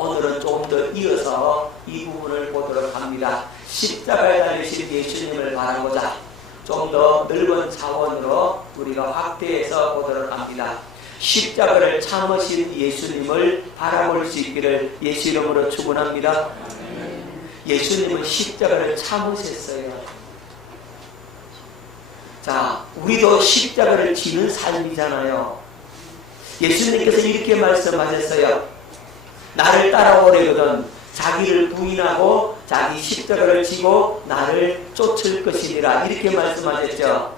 오늘은 좀 더 이어서 이 부분을 보도록 합니다. 십자가에 달리신 예수님을 바라보자. 좀 더 넓은 차원으로 우리가 확대해서 보도록 합니다. 십자가를 참으신 예수님을 바라볼 수 있기를 예수 이름으로 축원합니다. 예수님은 십자가를 참으셨어요. 자, 우리도 십자가를 지는 삶이잖아요. 예수님께서 이렇게 말씀하셨어요. 나를 따라오려거든 자기를 부인하고 자기 십자가를 지고 나를 쫓을 것이니라, 이렇게 말씀하셨죠.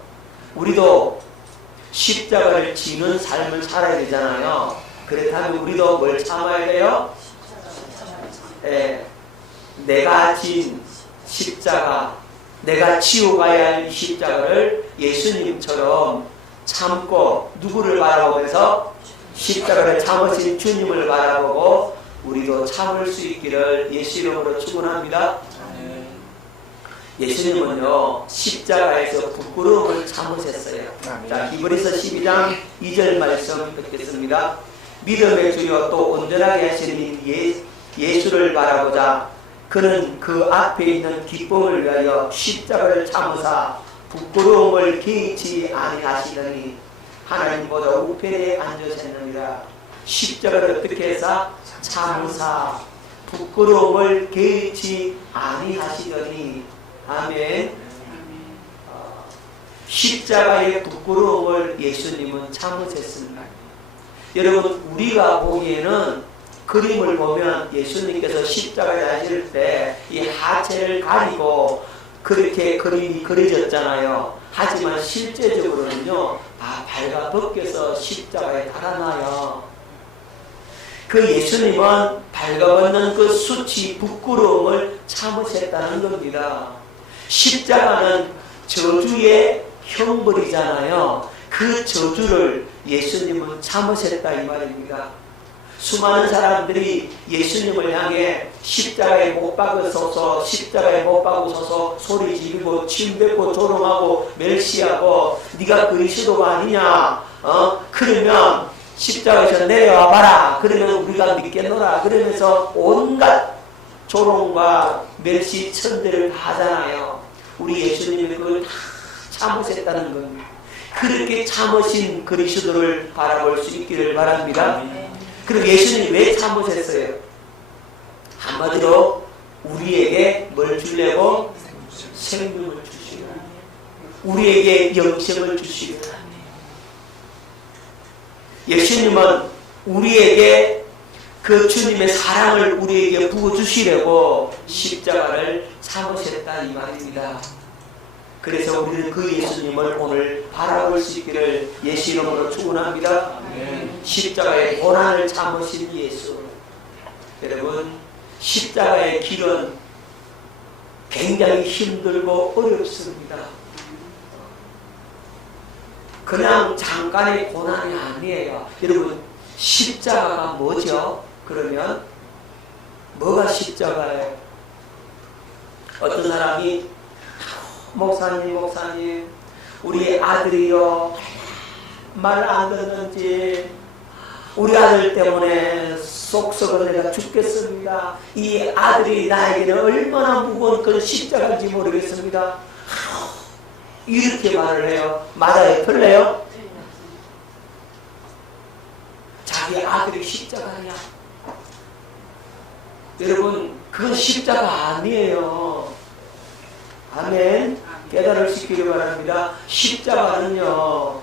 우리도 십자가를 지는 삶을 살아야 되잖아요. 그렇다면 우리도 뭘 참아야 돼요? 내가 진 십자가, 내가 지어가야 할 십자가를 예수님처럼 참고, 누구를 바라보면서? 십자가를 참으신 주님을 바라보고 우리도 참을 수 있기를 예수 이름으로 축원합니다. 예수님은요, 십자가에서 부끄러움을 참으셨어요. 자, 히브리서 12장 2절 말씀 듣겠습니다. 믿음의 주여 또 온전하게 하시는 예수를 바라보자. 그는 그 앞에 있는 기쁨을 위하여 십자가를 참으사 부끄러움을 개의치 아니하시더니 하나님보다 우편에 앉으셨느니라. 십자가를 어떻게 해서? 참으사 부끄러움을 개의치 아니하시더니. 아멘. 십자가의 부끄러움을 예수님은 참으셨습니다. 여러분, 우리가 보기에는 그림을 보면 예수님께서 십자가에 하실 때 이 하체를 가리고 그렇게 그림이 그려졌잖아요. 하지만 실제적으로는요, 다 발가 벗겨서 십자가에 달아나요. 그 예수님은 발가벗는 그 수치, 부끄러움을 참으셨다는 겁니다. 십자가는 저주의 형벌이잖아요. 그 저주를 예수님은 참으셨다 이 말입니다. 수많은 사람들이 예수님을 향해 십자가에 못 박으소서, 십자가에 못 박으소서 소리 지르고 침뱉고 조롱하고 멸시하고 네가 그리스도가 아니냐, 그러면 십자가에서 내려와 봐라, 그러면 우리가 믿겠노라, 그러면서 온갖 조롱과 멸시 천대를 다 하잖아요. 우리 예수님이 그걸 다 참으셨다는 겁니다. 그렇게 참으신 그리스도를 바라볼 수 있기를 바랍니다. 그리고 예수님이 왜 참으셨어요? 한마디로 우리에게 뭘 주려고? 생명을 주시고 우리에게 영생을 주시고. 예수님은 우리에게 그 주님의 사랑을 우리에게 부어주시려고 십자가를 참으셨다 이 말입니다. 그래서 우리는 그 예수님을 오늘 바라볼 수 있기를 예수 이름으로 축원합니다. 십자가의 고난을 참으신 예수. 여러분, 십자가의 길은 굉장히 힘들고 어렵습니다. 그냥 잠깐의 고난이 아니에요. 여러분, 십자가가 뭐죠? 그러면 뭐가 십자가예요? 어떤 사람이 목사님 우리 아들이요 말 안 듣는지 우리 아들 때문에 속 썩어 내가 죽겠습니다. 이 아들이 나에게는 얼마나 무거운 그런 십자가인지 모르겠습니다. 이렇게 말을 해요. 맞아요? 틀려요? 자기 아들이 십자가 아니야. 여러분, 그건 십자가 아니에요. 아멘. 깨달으시기를 바랍니다. 십자가는요,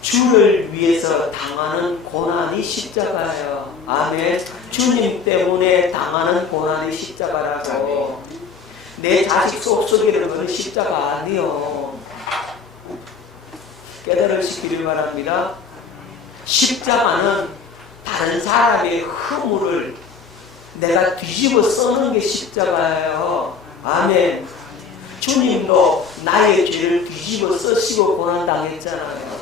주를 위해서 당하는 고난이 십자가예요. 아멘. 주님 때문에 당하는 고난이 십자가라고. 내 자식 속속이는 것은 십자가 아니요. 깨달으시기를 바랍니다. 십자가는 다른 사람의 허물을 내가 뒤집어 써는 게 십자가예요. 아멘. 주님도 나의 죄를 뒤집어 쓰시고 고난당했잖아요.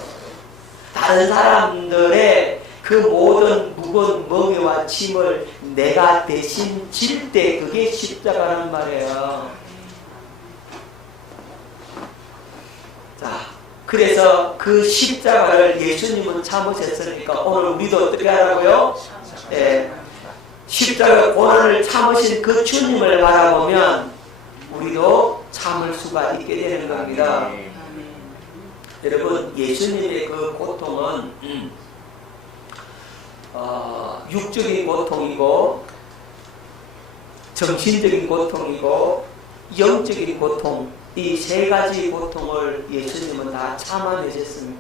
다른 사람들의 그 모든 무거운 멍에와 짐을 내가 대신 질 때 그게 십자가란 말이에요. 자, 그래서 그 십자가를 예수님은 참으셨으니까 오늘 우리도 어떻게 하라고요? 십자가 고난을 참으신 그 주님을 바라보면 우리도 참을 수가 있게 되는 겁니다. 여러분, 예수님의 그 고통은 육적인 고통이고 정신적인 고통이고 영적인 고통, 이 세 가지 고통을 예수님은 다 참아내셨습니다.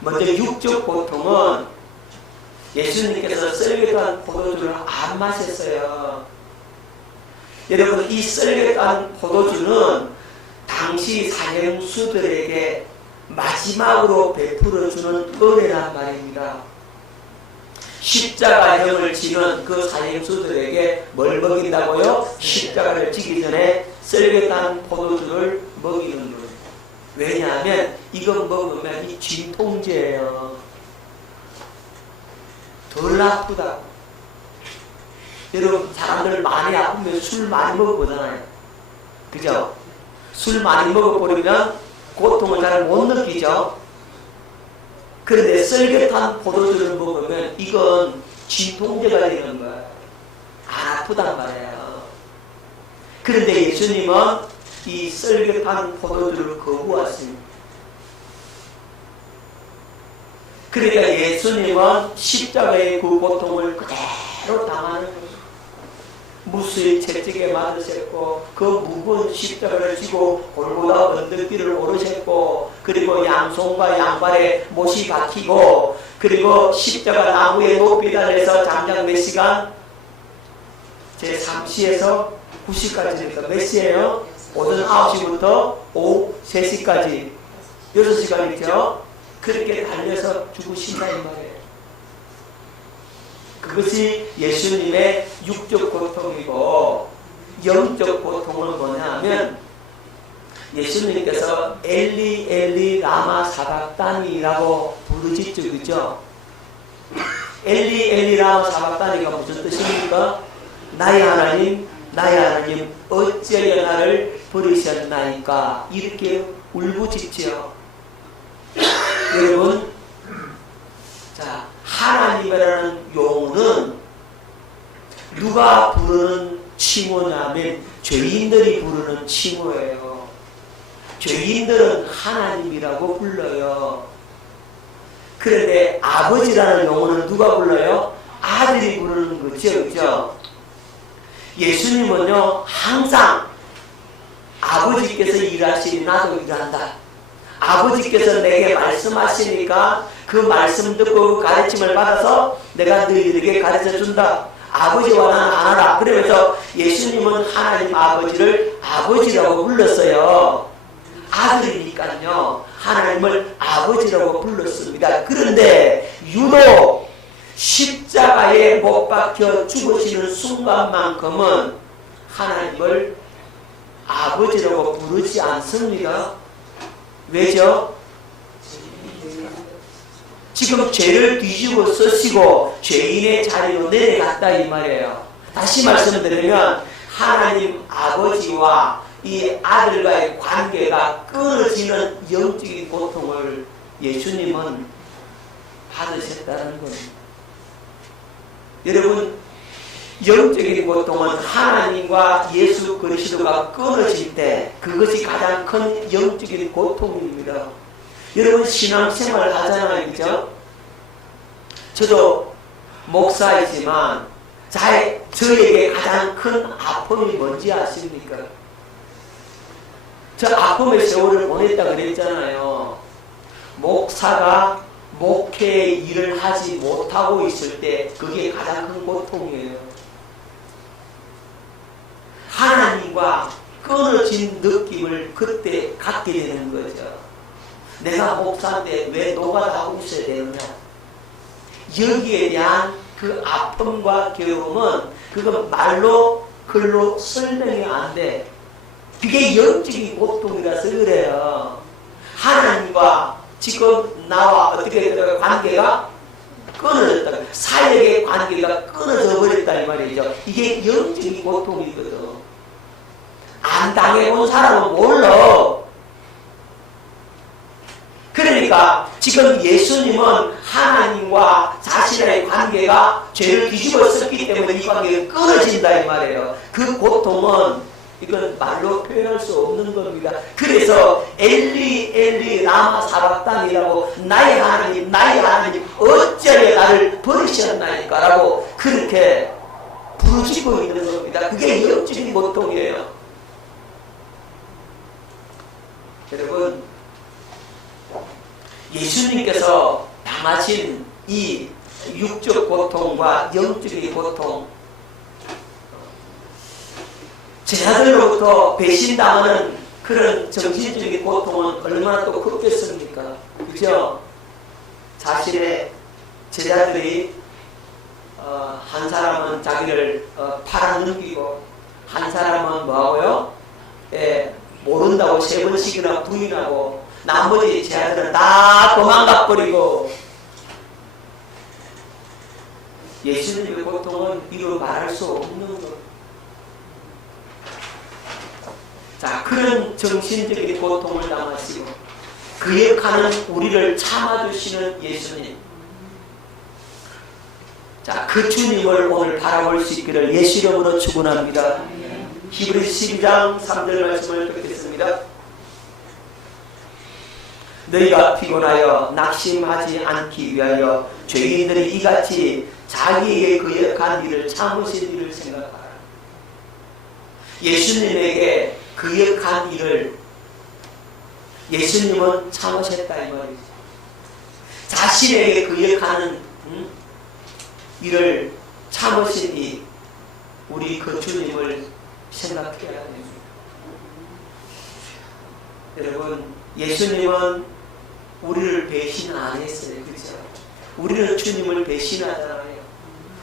먼저 육적 고통은 예수님께서 썰깃한 포도주를 안 마셨어요. 여러분, 이 썰깃한 포도주는 당시 사형수들에게 마지막으로 베풀어주는 은혜란 말입니다. 십자가형을 지는 그 사형수들에게 뭘 먹인다고요? 십자가를 지기 전에 썰깃한 포도주를 먹이는 거예요. 왜냐하면 이거 먹으면 이 진통제예요. 덜 아프다고. 여러분, 사람들 많이 아프면 술 많이 먹어보잖아요. 그죠? 술 많이 먹어버리면 고통을 잘 못 느끼죠? 그런데 썰깃한 포도주를 먹으면 이건 진통제가 되는 거예요. 안 아프단 말이에요. 그런데 예수님은 이 썰깃한 포도주를 거부하십니다. 그러니까 예수님은 십자가의 그 고통을 그대로 당하는 거예요. 무수히 채찍에 맞으셨고 그 무거운 십자가를 지고 골고다 언덕길을 오르셨고 그리고 양손과 양발에 못이 박히고 그리고 십자가 나무에 높이 달려서 잠깐 몇 시간? 제 3시에서 9시까지니까 몇 시예요? 오전 9시부터 오후 3시까지 6시간이죠? 그렇게 달려서 죽으신다 이 말이에요. 그것이 예수님의 육적 고통이고 영적 고통은 뭐냐면 예수님께서 엘리 엘리 라마 사박다니라고 부르짖죠. 그죠? 엘리 엘리 라마 사박다니가 무슨 뜻입니까? 나의 하나님 나의 하나님 어찌하여 나를 버리셨나이까 이렇게 울부짖지요. 여러분, 자, 하나님이라는 용어는 누가 부르는 칭호냐면 죄인들이 부르는 칭호예요. 죄인들은 하나님이라고 불러요. 그런데 아버지라는 용어는 누가 불러요? 아들이 부르는 거죠. 그죠? 예수님은요, 항상 아버지께서 일하시니 나도 일한다. 아버지께서 내게 말씀하시니까 그 말씀 듣고 그 가르침을 받아서 내가 너희들에게 가르쳐준다. 아버지와 나는 하나라. 그러면서 예수님은 하나님 아버지를 아버지라고 불렀어요. 아들이니까요. 하나님을 아버지라고 불렀습니다. 그런데 유독 십자가에 못 박혀 죽으시는 순간만큼은 하나님을 아버지라고 부르지 않습니다. 왜죠? 지금 죄를 뒤집어 쓰시고 죄인의 자리로 내려갔다 이 말이에요. 다시 말씀드리면 하나님 아버지와 이 아들과의 관계가 끊어지는 영적인 고통을 예수님은 받으셨다는 겁니다. 여러분, 영적인 고통은 하나님과 예수 그리스도가 끊어질 때 그것이 가장 큰 영적인 고통입니다. 여러분, 신앙생활 하잖아요. 그죠? 저도 목사이지만 저에게 가장 큰 아픔이 뭔지 아십니까? 저 아픔의 세월을 보냈다 그랬잖아요. 목사가 목회의 일을 하지 못하고 있을 때 그게 가장 큰 고통이에요. 하나님과 끊어진 느낌을 그때 갖게 되는 거죠. 내가 목사인데 왜 노가다하고 있어야 되느냐. 여기에 대한 그 아픔과 괴로움은 그건 말로 글로 설명이 안 돼. 그게 영적인 고통이라서 그래요. 하나님과 지금 나와 어떻게 관계가 끊어졌다. 사역의 관계가 끊어져 버렸다 이 말이죠. 이게 영적인 고통이거든. 안 당해본 사람은 몰라. 그러니까 지금 예수님은 하나님과 자신의 관계가 죄를 뒤집어 썼기 때문에 이 관계가 끊어진다 이 말이에요. 그 고통은 이건 말로 표현할 수 없는 겁니다. 그래서 엘리 엘리 라마 사박단이라고 나의 하나님 나의 하나님 어찌하여 나를 버리셨나이까 라고 그렇게 부르짖고 있는 겁니다. 그게 영적인 고통이에요. 여러분, 예수님께서 당하신 이 육적 고통과 영적인 고통, 제자들로부터 배신당하는 그런 정신적인 고통은 얼마나 또 컸겠습니까? 그죠? 자신의 제자들이 한 사람은 자기를 팔아넘기고 한 사람은 뭐하고요? 모른다고 3번씩이나 부인하고 나머지 제자들은 다 도망가 버리고 예수님의 고통은 이루 말할 수 없는 것. 자, 그런 정신적인 고통을 당하시고 그역하는 우리를 참아주시는 예수님. 자, 그 주님을 오늘 바라볼 수 있기를 예수 이름으로 축원합니다. 히브리서 12장 3절 말씀을 듣겠습니다. 너희가 피곤하여 낙심하지 않기 위하여 죄인들이 이같이 자기에게 그역한 일을 참으신 일을 생각하라. 예수님에게 그역한 일을 예수님은 참으셨다 이 말이죠. 자신에게 그역하는 일을 참으시니 우리 그 주님을 생각해야 됩니다. 여러분, 예수님은 우리를 배신 안 했어요. 그렇죠? 우리는 주님을 배신하잖아요.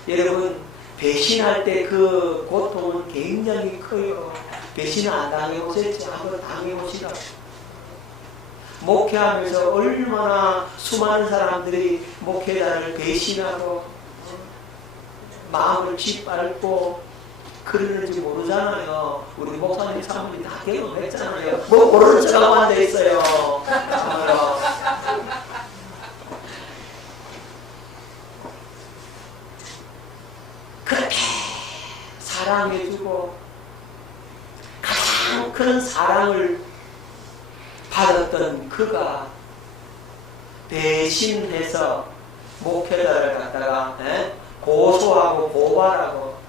여러분, 배신할 때 그 고통은 굉장히 커요. 배신을 안 당해보셨죠? 한번 당해보시라. 목회하면서 얼마나 수많은 사람들이 목회자를 배신하고 마음을 짓밟고 그러는지 모르잖아요. 우리 목사님 사모님 다 경험했잖아요. 뭐 모르는 척하고 앉아있어요. 그렇게 사랑해주고 가장 큰 사랑을 받았던 그가 배신해서 목회자를 갖다가 고소하고 고발하고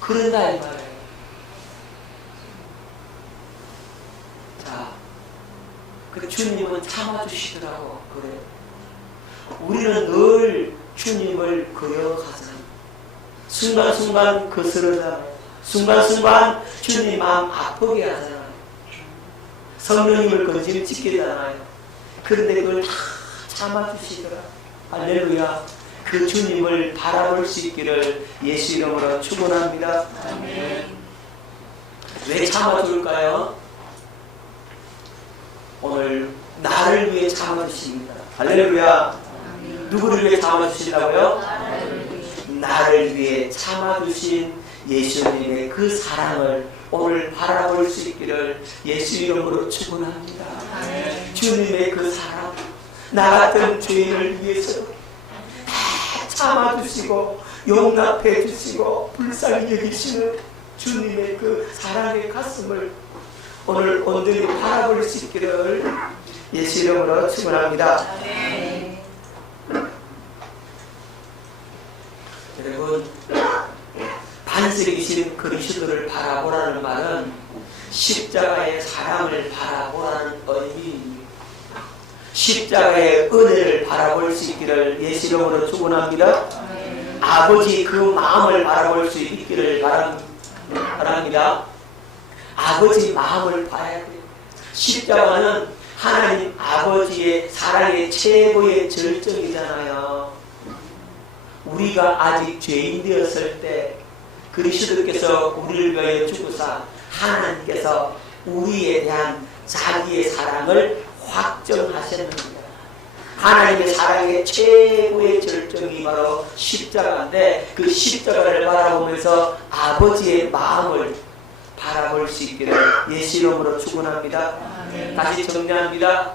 그런다 이 말이에요. 자, 그 주님은 참아주시더라고. 그래요. 우리는 늘 주님을 거역하잖아요. 순간순간 거스르잖아요. 순간순간 주님 마음 아프게 하잖아요. 성령님을 건짐짓기잖아요. 그런데 그걸 다 참아주시더라. 할렐루야. 그 주님을 바라볼 수 있기를 예수 이름으로 축원합니다. 왜 참아줄까요? 오늘 나를 위해 참아주십니다. 할렐루야. 누구를 위해 참아주신다고요? 나를 위해 참아주신 예수님의 그 사랑을 오늘 바라볼 수 있기를 예수 이름으로 축원합니다. 주님의 그 사랑, 나 같은 죄인을 위해서 참아주시고 용납해 주시고 불쌍히 여기시는 주님의 그 사랑의 가슴을 오늘 온전히 바라볼 수 있기를 예수 이름으로 축원합니다. 여러분, 반석이신 그리스도를 바라보라는 말은 십자가의 사랑을 바라보라는 의미입니다. 십자가의 은혜를 바라볼 수 있기를 예수 이름으로 축원합니다. 아버지 그 마음을 바라볼 수 있기를 바랍니다. 아버지 마음을 봐야 돼요. 십자가는 하나님 아버지의 사랑의 최고의 절정이잖아요. 우리가 아직 죄인 되었을 때 그리스도께서 우리를 위하여 죽으사 하나님께서 우리에 대한 자기의 사랑을 확정하셨습니다. 하나님의 사랑의 최고의 절정이 바로 십자가인데 그 십자가를 바라보면서 아버지의 마음을 바라볼 수 있기를 예수 이름으로 축원합니다. 다시 정리합니다.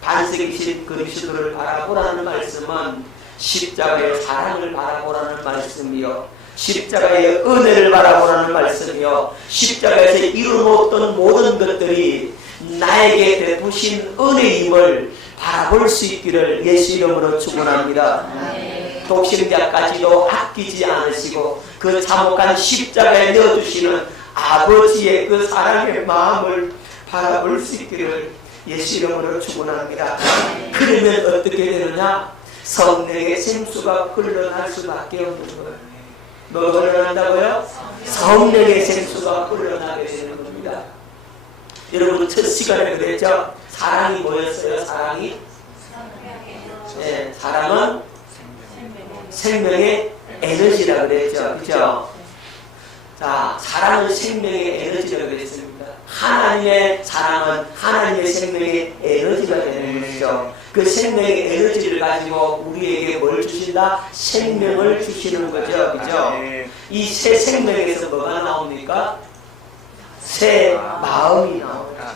반석이신 그리스도를 바라보라는 말씀은 십자가의 사랑을 바라보라는 말씀이요, 십자가의 은혜를 바라보라는 말씀이요, 십자가에서 이루어졌던 모든 것들이 나에게 베푸신 은혜임을 바라볼 수 있기를 예수 이름으로 축원합니다. 독생자까지도 아끼지 않으시고 그 참혹한 십자가에 넣어주시는 아버지의 그 사랑의 마음을 바라볼 수 있기를 예수 이름으로 축원합니다. 그러면 어떻게 되느냐? 성령의 생수가 흘러날 수밖에 없는 거예요. 뭐가 흘러난다고요? 성령의 생수가 흘러나게 되는 겁니다. 여러분 첫 시간에 그랬죠? 사랑이 뭐였어요? 사랑이? 네, 사랑은 생명의 에너지라고 그랬죠. 그죠? 자, 사랑은 생명의 에너지라고 그랬습니다. 하나님의 사랑은 하나님의 생명의 에너지가 되는 것이죠. 그 생명의 에너지를 가지고 우리에게 뭘 주신다? 생명을 주시는 거죠. 그죠? 이 새 생명에서 뭐가 나옵니까? 새 마음이 나옵니다.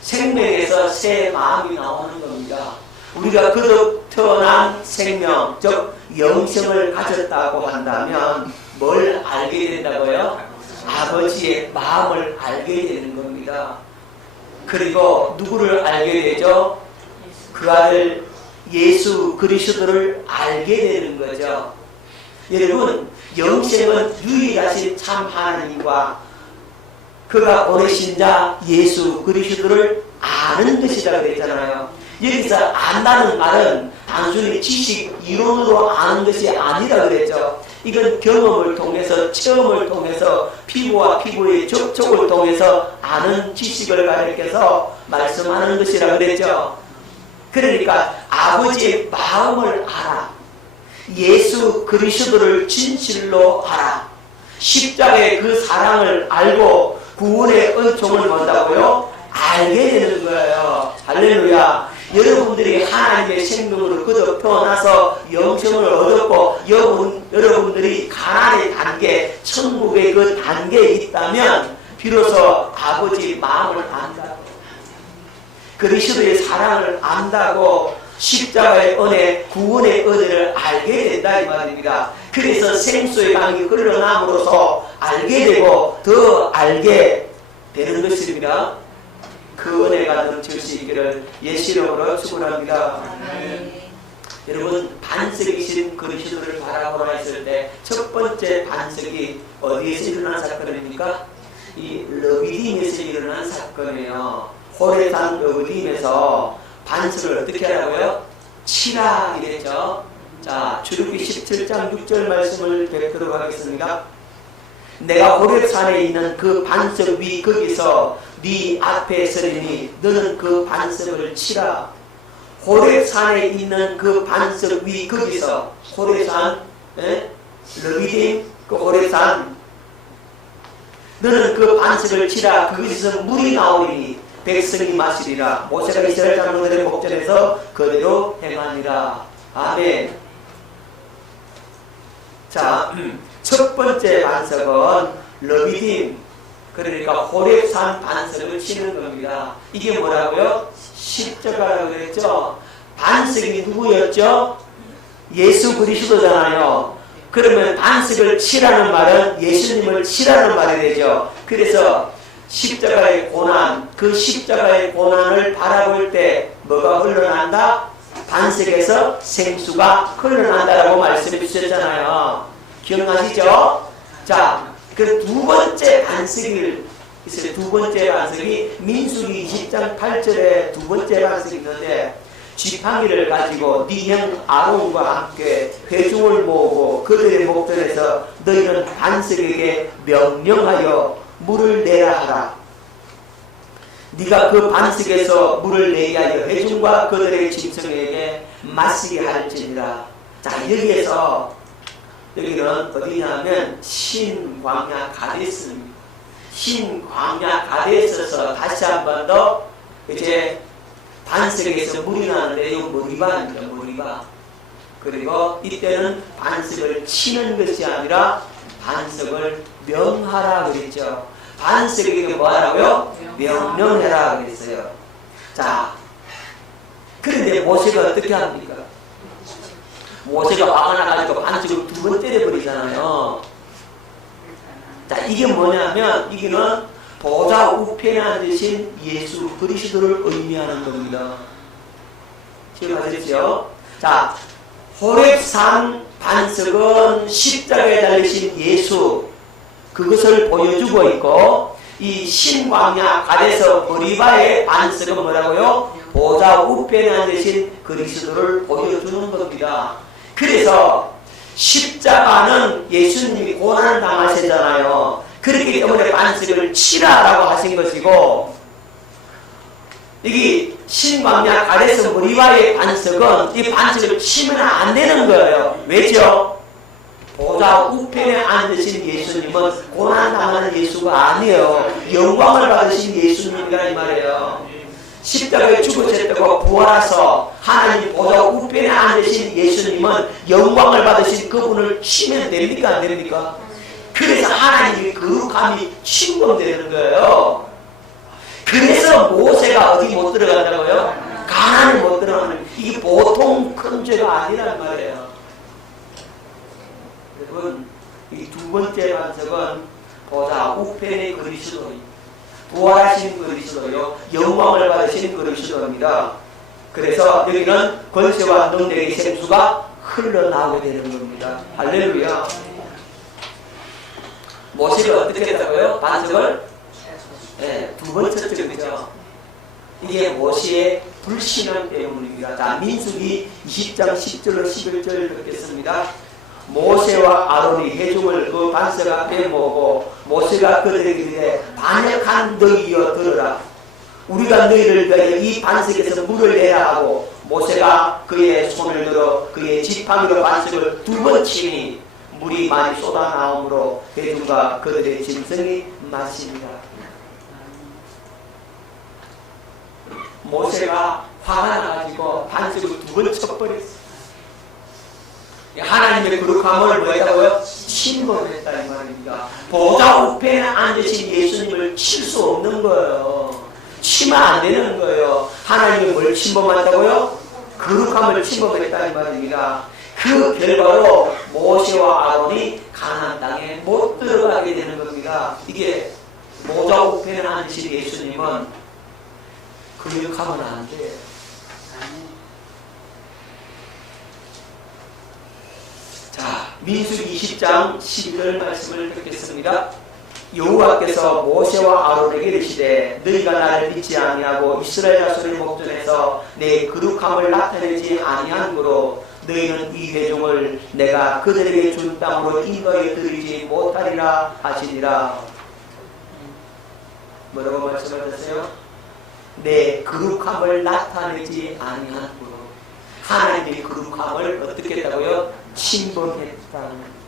생명에서 새 마음이 나오는 겁니다. 우리가 거듭 태어난 생명, 즉 영생을 가졌다고 한다면 뭘 알게 된다고요? 아버지의 마음을 알게 되는 겁니다. 그리고 누구를 알게 되죠? 그 아들 예수 그리스도를 알게 되는 거죠. 여러분, 영생은 유일하신 참 하나님과 그가 보내신 자 예수 그리스도를 아는 것이라고 그랬잖아요. 여기서 안다는 말은 단순히 지식, 이론으로 아는 것이 아니라 그랬죠. 이건 경험을 통해서, 체험을 통해서, 피부와 피부의 접촉을 통해서 아는 지식을 가리켜서 말씀하는 것이라 그랬죠. 그러니까 아버지의 마음을 알아. 예수 그리스도를 진실로 알아. 십자가의 그 사랑을 알고 구원의 은총을 본다고요? 알게 되는 거예요. 할렐루야. 여러분들이 하나님의 생명으로 거듭 태어나서 영생을 얻었고 여러분들이 가나안의 단계, 천국의 그 단계에 있다면 비로소 아버지의 마음을 안다고, 그리스도의 사랑을 안다고, 십자가의 은혜, 구원의 은혜를 알게 된다 이 말입니다. 그래서 생수의 강이 흘러남으로써 알게 되고 더 알게 되는 것입니다. 그 은혜가 넘칠 수 있기를 예수 이름으로 축원합니다. 여러분, 반석이신 그리스도를 바라보라 했을 때 첫 번째 반석이 어디에서 일어난 사건입니까? 이 르비딤에서 일어난 사건이에요. 호레산 르비딤에서 반석을 어떻게 하라고요? 치라 이랬죠. 자, 출애굽기 17장 6절 말씀을 뵙도록 하겠습니다. 내가 호렙산에 있는 그 반석 위 거기서 네 앞에 서리니 너는 그 반석을 치라. 호렙산에 있는 그 반석 위 거기서, 호렙산, 르비딤, 그 호렙산, 너는 그 반석을 치라. 거기서 물이 나오리니 백성이 마시리라. 모세가 이스라엘 장로들의 목전에서 그대로 행하니라. 아멘. 자, 첫 번째 반석은 르비딤, 그러니까 호렙산 반석을 치는 겁니다. 이게 뭐라고요? 십자가라고 그랬죠. 반석이 누구였죠? 예수 그리스도잖아요. 그러면 반석을 치라는 말은 예수님을 치라는 말이 되죠. 그래서 십자가의 고난, 그 십자가의 고난을 바라볼 때 뭐가 흘러난다? 반석에서 생수가 흘러난다라고 말씀해 주셨잖아요. 기억나시죠? 자, 그 두 번째 반석이 있어요. 두 번째 반석이 민수기 20장 8절에 두 번째 반석이 있는데, 지팡이를 가지고 네 형 아론과 함께 회중을 모으고 그들의 목전에서 너희는 반석에게 명령하여 물을 내라 하라. 네가 그 반석에서 물을 내게 하여 회중과 그들의 짐승에게 마시게 할지니라. 자, 여기는 어디냐면 신광야 가데스입니다. 신광야 가데스에서 다시 한 번 더 이제 반석에서 물이 나는데 이 머리바입니다. 머리바. 그리고 이때는 반석을 치는 것이 아니라 반석을 명하라 그랬죠. 반석에게 뭐 하라고요? 명령해라 그랬어요. 자, 그런데 모세가 어떻게 합니까? 모세가 화가 나가지고 반석을 2번 때려버리잖아요. 자, 이게 뭐냐면 이게는 보좌 우편에 앉으신 예수 그리스도를 의미하는 겁니다. 기억하셨죠? 자, 호렙산 반석은 십자가에 달리신 예수, 그것을 보여주고 있고, 이 신광야 가데스 버리바의 반석은 뭐라고요? 보좌 우편에 앉으신 그리스도를 보여주는 겁니다. 그래서 십자가는 예수님이 고난을 당하셨잖아요. 그렇기 때문에 반석을 치라라고 하신 것이고, 여기 신광야 가데스 머리바의 반석은 이 반석을 치면 안 되는 거예요. 왜죠? 보좌 우편에 앉으신 예수님은 고난당하는 예수가 아니에요. 영광을 받으신 예수님이라는 말이에요. 십자가에 죽으셨다고 부활하셔서 하나님 보좌 우편에 앉으신 예수님은 영광을 받으신 그분을 치면 됩니까? 안 됩니까? 그래서 하나님의 거룩함이 침범되는 거예요. 그래서 모세가 어디 못 들어간다고요? 가나안에 못 들어가는, 이게 보통 큰 죄가 아니란 말이에요. 여러분, 이 2번째 반석은 보좌 우편의 그리스도, 부활하신 그리스도요, 영광을 받으신 그리스도입니다. 그래서 여기는 권세와 능력의 생수가 흘러나오게 되는 겁니다. 할렐루야. 모세가 어떻게 했다고요? 반석을? 네, 2번째 쪽이죠. 이게 모세의 불신앙 때문입니다. 자, 민수기 20장 10절로 11절 듣겠습니다. 모세와 아론이 회중을 그 반석 앞에 모으고 모세가 그들에게 이르되 반역한 너희여 들으라. 우리가 너희를 위하여 이 반석에서 물을 내라 하고 모세가 그의 손을 들어 그의 지팡이로 반석을 2번 치니 물이 많이 쏟아나오므로 회중과 그들의 짐승이 마십니다. 모세가 화가 나가지고 반석을 2번 쳐버렸어요. 하나님의 거룩함을 뭐 했다고요? 침범했다 이 말입니다. 보좌 우편에 앉으신 예수님을 칠 수 없는 거예요. 치면 안 되는 거예요. 하나님이 뭘 침범한다고요? 거룩함을 침범했다 이 말입니다. 그 결과로 모세와 아론이 가나안 땅에 못 들어가게 되는 겁니다. 이게 보좌 우편에 앉으신 예수님은 거룩하면 안 돼요. 자, 민수기 20장 12절 말씀을 듣겠습니다. 여호와께서 모세와 아론에게 이르시되 너희가 나를 믿지 아니하고 이스라엘 자손의 목전에서 내 거룩함을 나타내지 아니함으로 너희는 이 회중을 내가 그들에게 준 땅으로 인도하여 드리지 못하리라 하시니라. 뭐라고 말씀하셨어요? 내 거룩함을 나타내지 아니함으로. 하나님의 거룩함을 어떻게 했다고요? 침범했다는.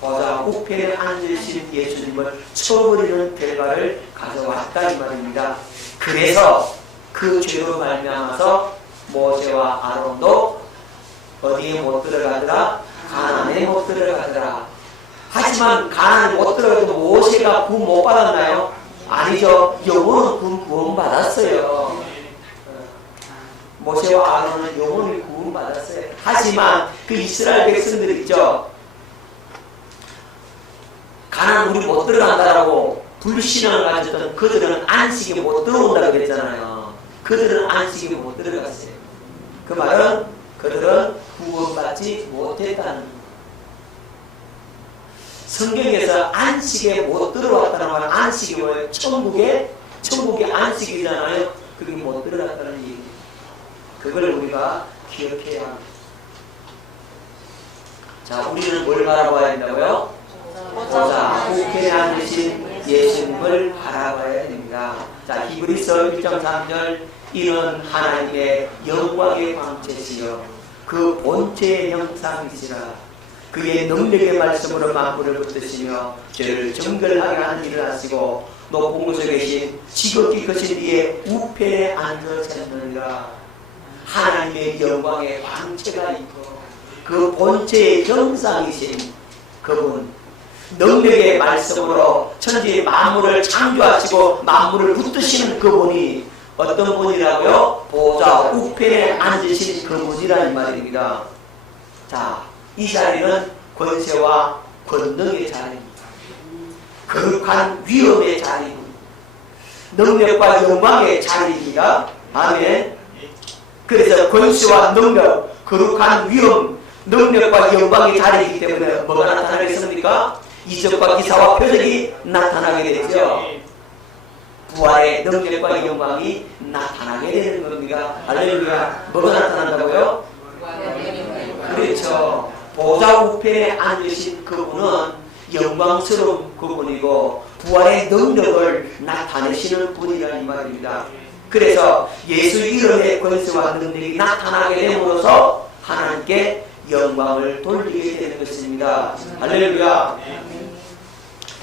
보좌 우편에 앉으신 예수님을 쳐버리는 결과를 가져왔다 이 말입니다. 그래서 그 죄로 말미암아서 모세와 아론도 어디에 못 들어가더라? 가나안에 못 들어가더라. 하지만 가나안에 못 들어가도 모세가 구원 못 받았나요? 아니죠. 영혼은 구원 받았어요. 모세와 아론은 영혼을 구원받았어요. 하지만 그 이스라엘 백성들 있죠. 가나안 우리 못 들어간다라고 불신앙을 가졌던 그들은 안식에 못 들어온다고 그랬잖아요. 그들은 안식에 못 들어갔어요. 그 말은 그들은 구원받지 못했다는 거예요. 성경에서 안식에 못 들어왔다는 말은 안식이 뭐예요? 천국의 안식이잖아요. 그게 못 들어갔다는 얘기예요. 그걸 우리가 기억해야 합니다. 자, 우리는 뭘 바라봐야 된다고요? 보좌 우편에 앉으신 예수님을 바라봐야 됩니다. 자, 히브리서 1장 3절 이는 하나님의 영광의 광채시여 그 본체의 형상이시라. 그의 능력의 말씀으로 만물을 붙드시며 죄를 정결하게 하는 일을 하시고 높은 곳에 계신 지극히 크신 이의 우편에 앉으셨느니라. 하나님의 영광의 광채가 있고 그 본체의 형상이신 그분, 능력의 말씀으로 천지의 만물을 창조하시고 만물을 붙드시는 그분이 어떤 분이라고요? 보좌 우편에 앉으신 그분이라는 말입니다. 자, 이 자리는 권세와 권능의 자리입니다. 거룩한 위엄의 자리입니다. 능력과 영광의 자리입니다. 아멘. 그래서 권세와 능력, 거룩한 위엄, 능력과 영광의 자리이기 때문에 뭐가 나타나겠습니까? 이적과 기사와 표적이 나타나게 되죠. 부활의 능력과 영광이 나타나게 되는 겁니다. 할렐루야. 뭐가 나타난다고요? 그렇죠. 보좌 우편에 앉으신 그분은 영광스러운 그분이고 부활의 능력을 나타내시는 분이라는 말입니다. 그래서 예수 이름의 권세와 능력이 나타나게 됨으로써 하나님께 영광을 돌리게 되는 것입니다. 할렐루야.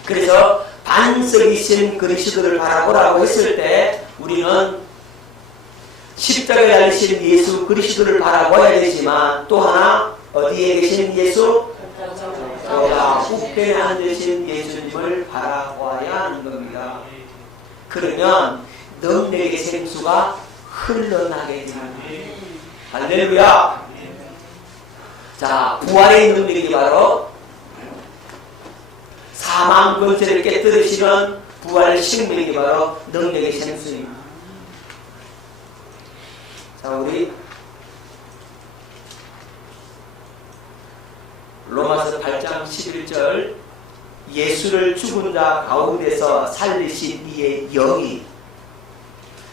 그래서 반석이신 그리스도를 바라보라고 했을 때 우리는 십자가에 달리신 예수 그리스도를 바라봐야 되지만 또 하나 어디에 계신 예수? 보좌 우편에 앉으신 예수님을 바라봐야 하는 겁니다. 그러면 능력의 생수가 흘러나게 됩니다. 할렐루야. 자, 부활의 능력이 바로 사망 권세를 깨뜨리시는 부활의 생명이 바로 능력의 생수입니다. 자, 우리 로마서 8장 11절 예수를 죽은 자 가운데서 살리신 이의 영이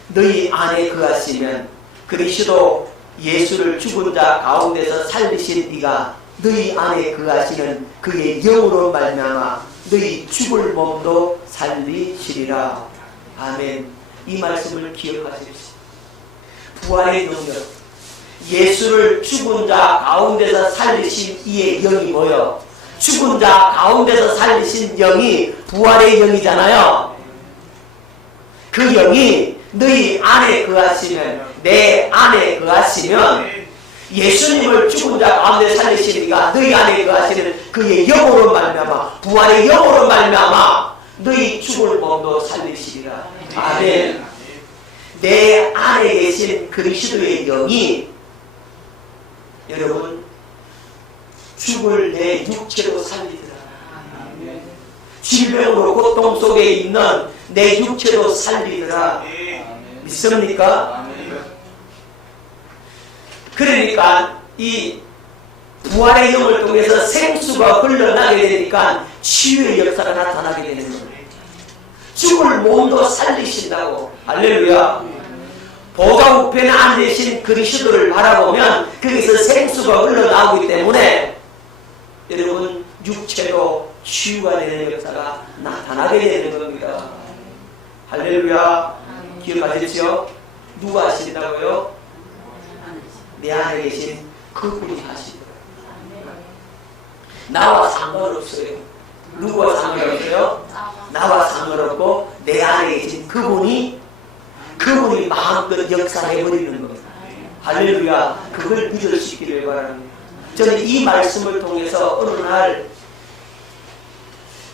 너희 안에 거하시면 그리스도 예수를 죽은 자 가운데서 살리신 이가 너희 안에 거하시는 그의 영으로 말미암아 너희 죽을 몸도 살리시리라. 아멘. 이 말씀을 기억하십시오. 부활의 능력, 예수를 죽은 자 가운데서 살리신 이의 영이 뭐요? 죽은 자 가운데서 살리신 영이 부활의 영이잖아요. 그 영이 너희 안에 거하시면, 내 안에 거하시면 예수님을 죽은 자 가운데 살리시니까 너희 안에 거하시는 그의 영으로 말미암아, 부활의 영으로 말미암아 너희 죽을 몸도 살리시리라. 아멘. 내 안에 계신 그리스도의 영이 여러분 죽을 내 육체로 살리리라. 질병으로 고통 속에 있는 내 육체로 살리리라. 믿습니까? 그러니까 이 부활의 영을 통해서 생수가 흘러나게 되니까 치유의 역사가 나타나게 되는 거예요. 죽을 몸도 살리신다고. 할렐루야. 보좌 우편에 앉으신 그리스도를 바라보면 거기서 생수가 흘러나오기 때문에 여러분 육체로 치유가 되는 역사가 나타나게 되는 겁니다. 할렐루야. 기억하셨죠? 누가 하신다고요? 내 안에 계신 그분이 하시더라고요. 나와 상관없어요. 누구와 상관없어요? 나와 상관없고 내 안에 계신 그분이 마음껏 역사해버리는 겁니다. 할렐루야. 그걸 믿으시기를 바랍니다. 저는 이 말씀을 통해서 어느 날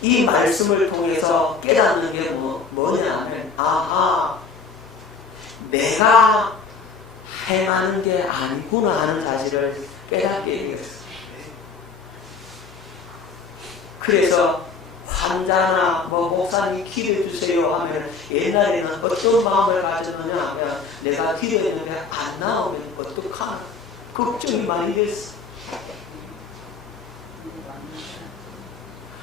이 말씀을 통해서 깨닫는 게 뭐냐 하면 아하, 내가 행하는 게 아니구나 하는 사실을 깨닫게 되었어요. 그래서 환자나 목사님 기도해주세요 하면 옛날에는 어떤 마음을 가졌느냐 하면 내가 기도했는데 안 나오면 어떡하나 걱정이 많이 됐어.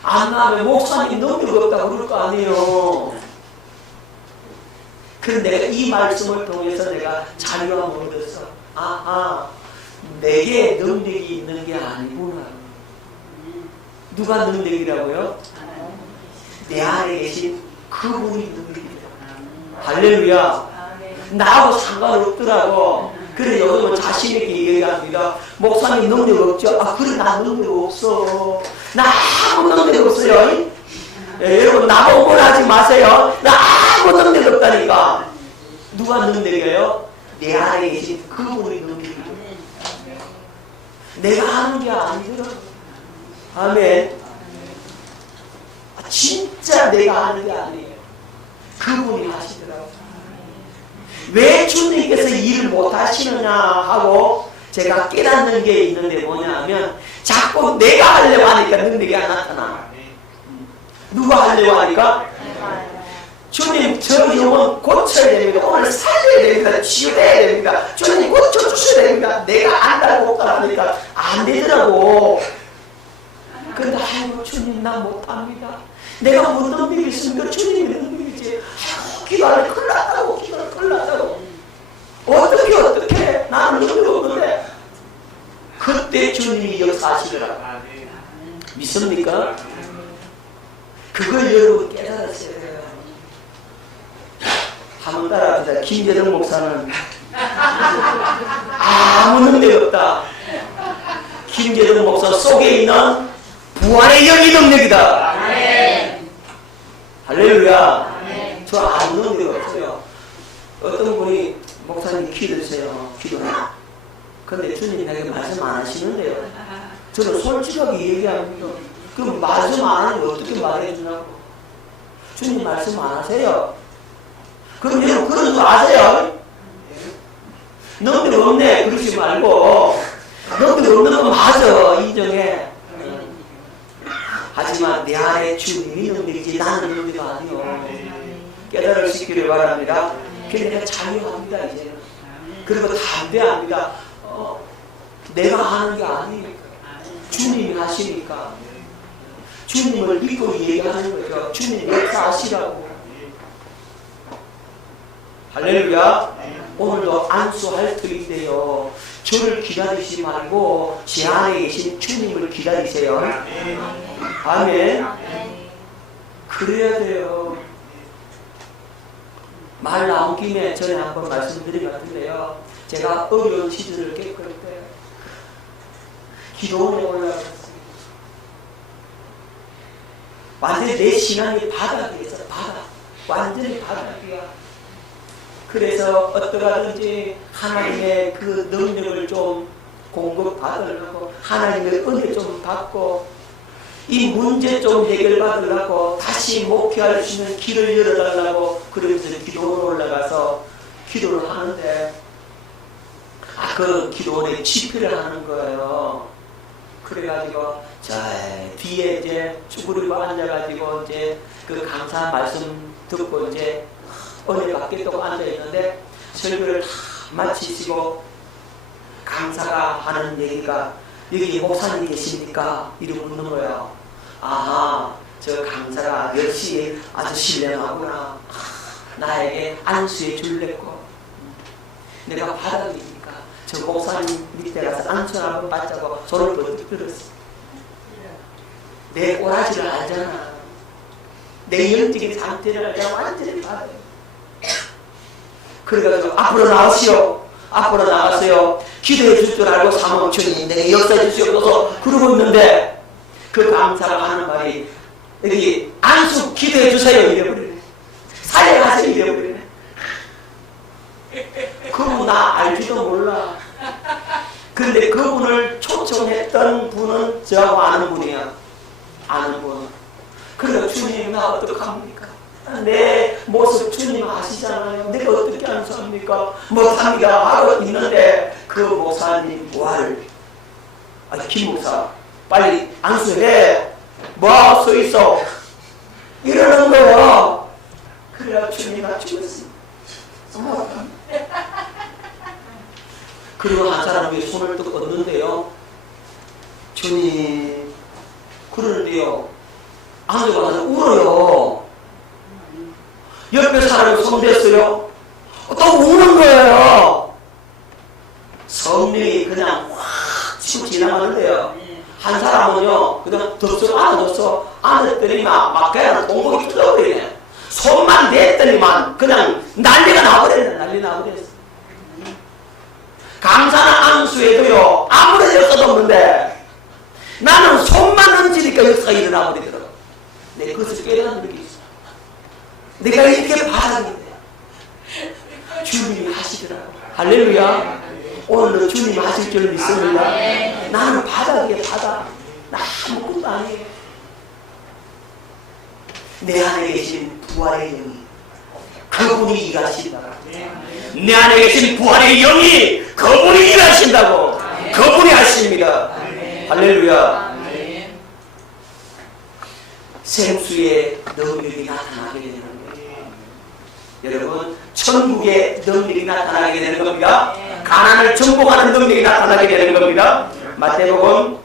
안 나오면 목사님 능력 없다고 그럴 거 아니에요. 그런데 내가 이 말씀을 통해서 내가 자유함을 얻어서 아하, 내게 능력이 있는 게 아니구나. 누가 능력이라고요? 내 안에 계신 그분이 능력이다. 할렐루야. 나하고 상관없더라고. 그래서 요즘은 자신있게 얘기합니다. 목사님 능력 없죠? 아, 그래, 나 능력 없어. 나 아무 능력 없어요. 예, 여러분, 나보고 뭘 하지 마세요. 나 아무 능력 없다니까. 누가 능력이에요? 내 안에 계신 그분이 능력이에요. 내가 하는 게 아니더라. 아멘. 진짜 내가 하는 게 아니에요. 그분이 하시더라고요. 왜 주님께서 일을 못하시느냐 하고 제가 깨닫는 게 있는데 뭐냐 하면 자꾸 내가 하려고 하니까 능력이 안 나타나. 누가 하려고 하니까? 주님 저 영혼 고쳐야 됩니다. 오늘 살려야 됩니다. 치유해야 됩니다. 주님 고쳐주셔야 됩니다. 내가 안다고 못하니까 안 되더라고. 근데 아이고 주님 나 못합니다. 내가 무슨 능력이 있습니까? 주님의 능력이지. 아이고 기도하는 큰일 났다고. 기도하는 큰일 났다고. 어떻게 나는 능력 없는데. 그때 주님이 역사하시더라. 믿습니까? 그걸 여러분 깨달았어야 돼요. 한번 따라합시다. 김재동 목사는 아무 능력이 없다. 김재동 목사 속에 있는 부활의 영이 능력이다. 아멘. 할렐루야. 아멘. 저 아무 능력이 없어요. 어떤 분이 목사님 기도하세요. 기도해요. 근데 주님에게 말씀 안 하시는데요. 저는 솔직하게 얘기합니다. 그럼 말씀 안 하면 어떻게 말해주냐고. 주님 말씀 안 하세요. 그럼 여러분 그런 거 아세요? 능력 없네 그러지 말고 능력 없는 거 맞아 인정해. 하지만 내 안에 주님이 능력이지 나는 능력이 아니요. 깨달으시기를 바랍니다. 그래서 내가 자유합니다 이제는. 그리고 담대합니다. 내가 하는 게 아니니까 주님이 하시니까 주님을 믿고 얘기하는 거죠. 주님 역사하시라고. 할렐루야. 오늘도 안수할 터인데요. 저를 기다리지 말고 제 안에 계신 주님을 기다리세요. 아멘. 그래야 돼요. 말 나온 김에 전에 한번 말씀드린 것 같은데요. 제가 어려운 시절을 겪을 때 기도원에 올라갔어요. 완전히 내 신앙이 바닥이었어. 바닥. 완전히 바닥이야. 그래서 어떠하든지 하나님의 그 능력을 좀 공급받으려고 하나님의 은혜 좀 받고 이 문제 좀 해결받으려고 다시 목회할 수 있는 길을 열어달라고 그러면서 기도원에 올라가서 기도를 하는데 그 기도원에 집회를 하는 거예요. 그래가지고 저 뒤에 이제 쭈그리고 앉아가지고 이제 그 강사 말씀 듣고 이제 은혜 받겠다고 앉아있는데 설교를 다 마치시고 강사가 하는 얘기가 여기 목사님 계십니까? 이러고 묻는 거예요. 아, 저 강사가 역시 아주 신령하구나. 나에게 안수해 줄랬고 내가 바닥이니까 저 목사님 밑에 가서 안수 한번 받자고 손을 번뜩 들었어. 내 꼬라지를 알잖아. 내 영적인 상태를 알잖아. 완전히 바닥이야. 그래가지고 앞으로 나오시오. 앞으로 나왔어요. 기도해 줄 줄 알고 사모주님 내게 역사해 주시옵소서 그러고 있는데 그 강사가 하는 말이 여기 안수 기도해 주세요 이래버리네. 살려가세요 이래버리네. 그분 나 알지도 몰라. 근데 그분을 초청했던 분은 저하고 아는 분이야. 아는 분. 그래서 주님 나 어떡합니까? 내 모습 주님 아시잖아요. 내가 어떻게 안수합니까? 못합니다 하고 있는데 그 목사님 김 목사 빨리 안수해. 뭐 서 있어 이러는 거예요. 그래야 주님 나 죽었어. 그리고 한 사람이 손을 또 뻗는데요. 주님 그러는데요. 앉아가서 울어요. 옆에 사람이 손댔어요. 또 우는 거예요. 성령이 그냥 확 치고 지나가는데요. 한 사람은요, 그냥 덥석 안아줬어. 안았더니만 그냥 동공이 뚫어버리네. 손만 댔더니만 그냥 난리가 나버렸네. 난리 나버렸어. 강사는 안수해도요, 아무런 역사도 없는데 나는 손만 얹으니까 역사가 일어나버리더라고. 내 그것을 깨닫는 게 있어. 내가 이렇게 바닥인데 주님이 하시더라고. 할렐루야. 오늘도 주님이 하실 줄 믿습니다. 나는 바닥이야. 바닥. 나 아무것도 아니에요. 내 안에 계신 부활의 영이 그분이 일하신다. 내 안에 계신 부활의 영이 그분이 일하신다고. 그분이 하십니다. 할렐루야. 생수의 능력이 나타나게 되는 거예요. 여러분, 천국의 능력이 나타나게 되는 겁니다. 가난을 정복하는 능력이 나타나게 되는 겁니다. 마태복음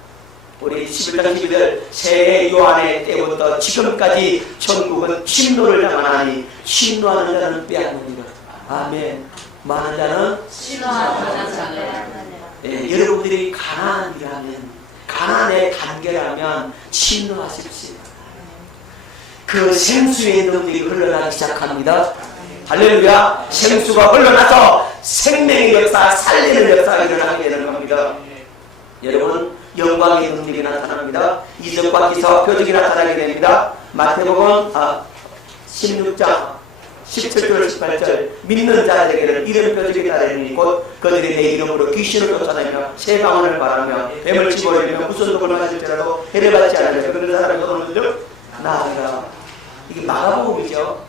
우리 11장 12절 새 요한의 때부터 지금까지 천국은 진노를 당하나니 진노하는 자는 빼앗느니라. 아멘. 많은 자는 진노하는 자는 여러분들이 가난이라면, 가난의 단계라면 진노하십시오. 그 생수의 능력이 흘러나기 시작합니다. 할렐루야. 생수가 흘러나서 생명의 역사, 살리는 역사가 일어나게 되는 겁니다. 여러분, 영광의 능력이 나타납니다. 이적과 기사와 표적이 나타나게 됩니다. 마태복음 16장 17절 18절 믿는 자들에게는 이런 표적이 따르니 곧 그들이 내 이름으로 귀신을 쫓아다니며 새 방언을 말하며 뱀을 집어내며 무슨 독을 맞을지라도 해를 받지 않으며 그런 사람이 오늘도 나아가라. 이게 마가복음이죠.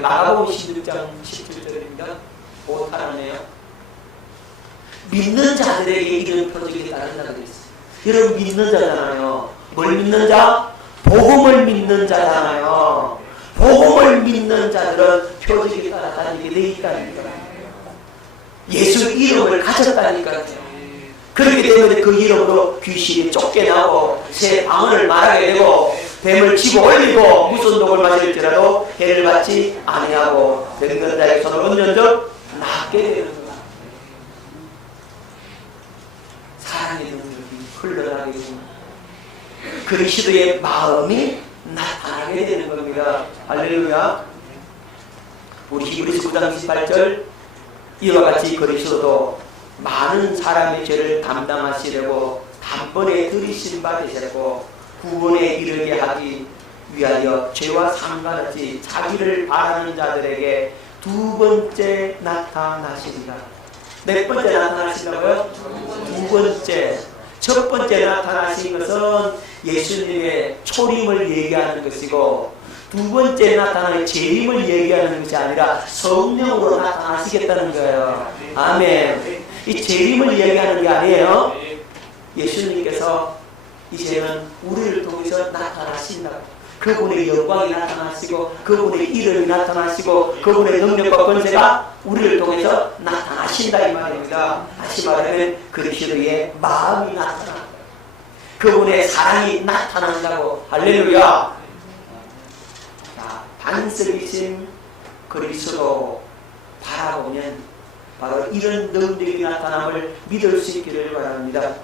마가복음 16장 17절입니다. 오타라네요. 믿는 자들에게 이런 표적이 따른다고 그랬어요. 여러분 믿는 자잖아요. 뭘 믿는 자? 복음을 믿는 자잖아요. 복음을 믿는 자들은 표적이 따랐다는 게 되니까요. 예수 이름을 가졌다니까요. 그렇기 때문에 그 이름으로 귀신이 쫓겨나고 새 방언을 말하게 되고 뱀을 집어 올리고 무슨 독을 마실지라도 해를 받지 아니하고 병든 자의 손을 얹은즉 낫게 되는 거야. 사랑의 능력이 흘러나게 되는 그리스도의 마음이 나타나게 되는 겁니다. 할렐루야. 우리 히브리서 9장 28절 이와 같이 그리스도도 많은 사람의 죄를 담당하시려고 단번에 들이신 바 되셨고 구원에 이르게 하기 위하여 죄와 상관없이 자기를 바라는 자들에게 두 번째 나타나신다. 몇 번째 나타나신다고요? 두 번째. 첫 번째 나타나신 것은 예수님의 초림을 얘기하는 것이고 두 번째 나타나는 재림을 얘기하는 것이 아니라 성령으로 나타나시겠다는 거예요. 아멘. 이 재림을 얘기하는 게 아니에요. 예수님께서 이제는 우리를 통해서 나타나신다고. 그분의 영광이 나타나시고 그분의 이름이 나타나시고 그분의 능력과 권세가 우리를 통해서 나타나신다 이 말입니다. 다시 말하면 그리스도의 마음이 나타난다. 그분의 사랑이 나타난다고. 할렐루야. 자, 반석이신 그리스도 바라보면 바로 이런 능력이 나타남을 믿을 수 있기를 바랍니다.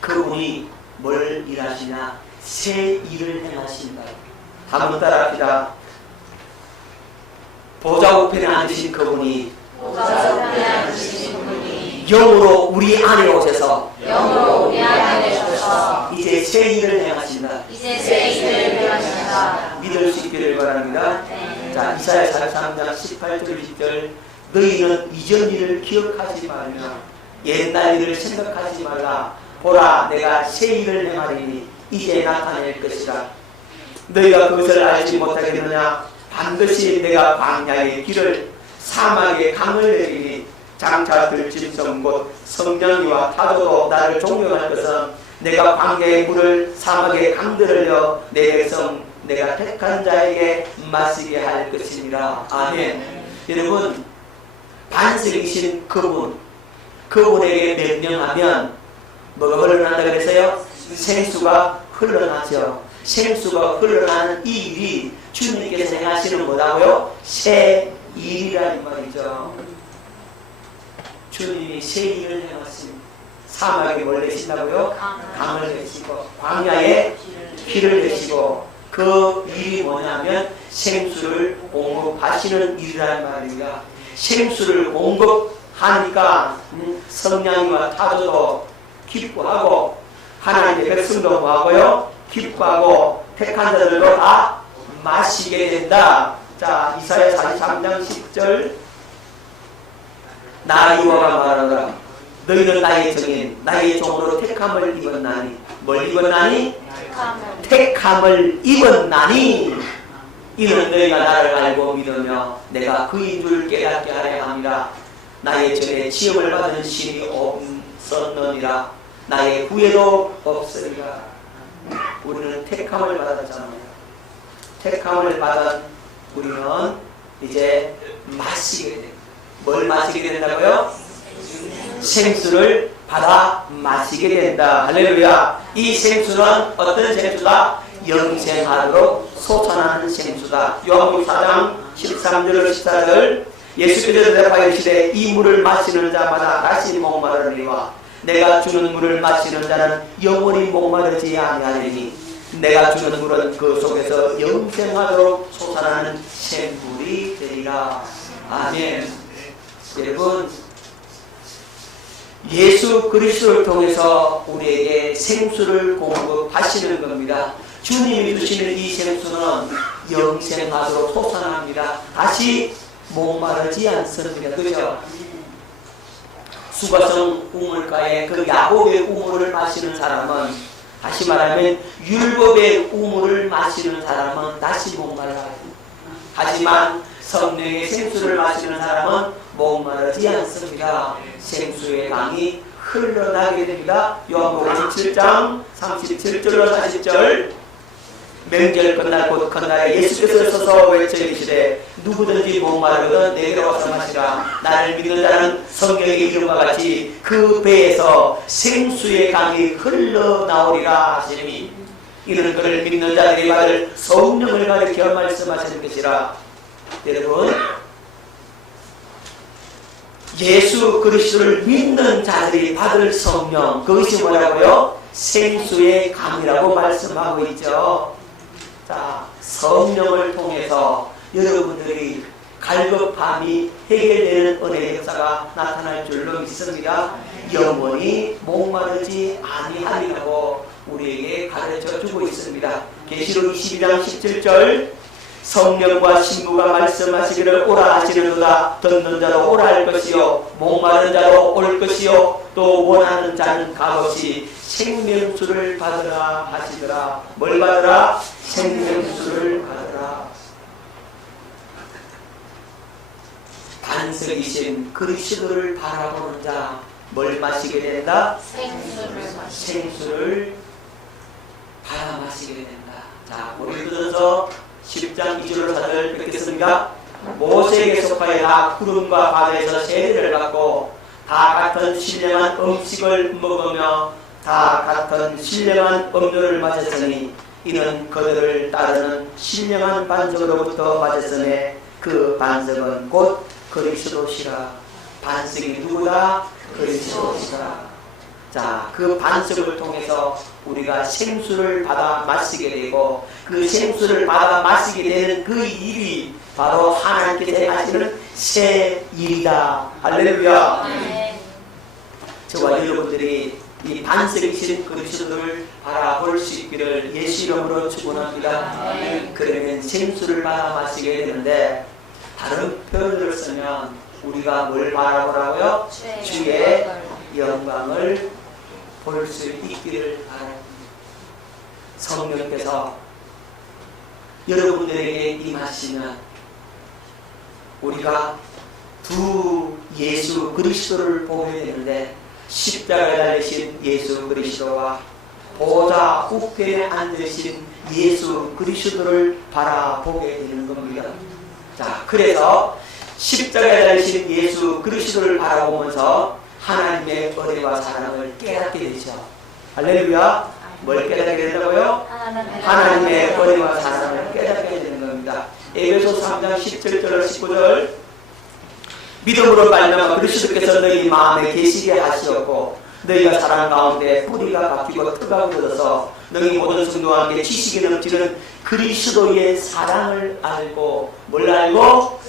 그분이 뭘 일하시냐? 새 일을 행하신다. 한번 따라합시다. 보좌 우편에 앉으신 그분이 영으로 우리 안에 오셔서 이제 새 일을 행하신다. 믿을 수 있기를 바랍니다. 자, 이사야 43장 18절 20절 너희는 이전 일을 기억하지 말며 옛날 일을 생각하지 말라. 보라 내가 새 일을 행하리니 이제 나타낼 것이라. 너희가 그것을 알지 못하겠느냐? 반드시 내가 광야의 길을 사막의 강을 내리니 장차 들짐승 곧 성령이와 타도도 나를 존경할 것은 내가 광야의 물을 사막의 강들을 여 내 백성 내가 택한 자에게 마시게 할 것이니라. 아멘. 여러분 반석이신 그분에게 명령하면 뭐가 흘러난다 그랬어요? 생수가 흘러나죠. 생수가 흘러나는 이 일이 주님께서 행하시는 뭐라고요? 새 일이라는 말이죠. 주님이 새 일을 행하십니다. 사막에 뭘 내신다고요? 강을 내시고 광야에 길을 내시고 그 일이 뭐냐면 생수를 공급하시는 일이라는 말입니다. 생수를 공급하니까 성령과 타도도 기뻐하고 하나님의 백성도 뭐하고요? 기뻐하고 택한 자들도 다 마시게 된다. 자, 이사야 43장 10절 나 여호와가 말하노라. 너희는 나의 정인 나의 종으로 택함을 입었나니 뭘 입었나니? 택함을 입었나니 이는 너희가 나를 알고 믿으며 내가 그인 줄 깨닫게 하려 함이라. 나의 전에 지음을 받은 신이 없었느니라. 나의 후에도 없으리라. 우리는 택함을 받았잖아요. 택함을 받은 우리는 이제 마시게 됩니다. 뭘 마시게 된다고요? 생수를 받아 마시게 된다. 할렐루야. 이 생수는 어떤 생수다? 영생하도록 솟아나는 생수다. 요한복음 4장 13절 14절 예수께서 대답하시되 이 물을 마시는 자마다 다시 목마르리와 내가 주는 물을 마시는 자는 영원히 목마르지 아니하리니 내가 주는 물은 그 속에서 영생하도록 솟아나는 샘물이 되리라. 아멘. 여러분, 예수 그리스도를 통해서 우리에게 생수를 공급하시는 겁니다. 주님이 주시는 이 생수는 영생하도록 솟아납니다. 다시 목마르지 않습니다. 그죠? 수가성 우물가에 그 야곱의 우물을 마시는 사람은, 다시 말하면 율법의 우물을 마시는 사람은 다시 목말라요. 하지만 성령의 생수를 마시는 사람은 목마르지 않습니다. 생수의 강이 흘러나게 됩니다. 요한복음 7장 37절로 40절 명절 끝날 곧 그날에 예수께서 서서 외쳐이르시되 누구든지 목마르거든 내게로 와서 마시라. 나를 믿는 자는 성경의 이름과 같이 그 배에서 생수의 강이 흘러나오리라 하시니 이는 그를 믿는 자들이 받을 성령을 가리켜 말씀하시는 것이라. 여러분, 예수 그리스도를 믿는 자들이 받을 성령, 그것이 뭐라고요? 생수의 강이라고 말씀하고 있죠. 자, 성령을 통해서 여러분들이 갈급함이 해결되는 은혜의 역사가 나타날 줄로 믿습니다. 영원히 목마르지 아니하리라고 우리에게 가르쳐 주고 있습니다. 계시록 22장 17절 성령과 신부가 말씀하시기를 오라 하시려도다. 듣는 자로 오라 할 것이요 목마른 자로 올 것이요 또 원하는 자는 값없이 생명수를 받으라 하시더라. 뭘 받으라? 생명수를 받으라. 반석이신 그리스도를 바라보는 자 뭘 마시게 된다? 생수를 받아 마시게 된다. 자, 고린도전서 10장 2절로 4절 뵙겠습니다. 모세에게 속하여 다 구름과 바다에서 세례를 받고 다 같은 신령한 음식을 먹으며 다 같은 신령한 음료를 마셨으니 이는 그들을 따르는 신령한 반석으로부터 맞았으니 그 반석은 곧 그리스도시라. 반석이 누구다? 그리스도시라. 자, 그 반석을 통해서 우리가 생수를 받아 마시게 되고 그 생수를 받아 마시게 되는 그 일이 바로 하나님께서 하시는 새 일이다. 할렐루야. 네. 저와 여러분들이 이 반석이신 그리스도를 바라볼 수 있기를 예수 이름으로 축원합니다. 네. 그러면 생수를 받아 마시게 되는데 다른 표현을 쓰면 우리가 뭘 바라보라고요? 주의 영광을 볼 수 있기를 바랍니다. 성령께서 여러분들에게 임하시면 우리가 두 예수 그리스도를 보게 되는데 십자가에 달리신 예수 그리스도와 보좌 우편에 앉으신 예수 그리스도를 바라보게 되는 겁니다. 자, 그래서 십자가에 달리신 예수 그리스도를 바라보면서 하나님의 은혜와 사랑을 깨닫게 되죠. 할렐루야. 뭘 깨닫게 된다고요? 하나님의 은혜와 사랑을 깨닫게 되는 겁니다. 에베소 3장 17절 19절 믿음으로 말미암아 그리스도께서 너희 마음에 계시게 하시었고 너희가 사랑 가운데 뿌리가 박히고 트가 굳어서 너희 모든 성도와 함께 지식이 넘치는 그리스도의 사랑을 알고 뭘 알고?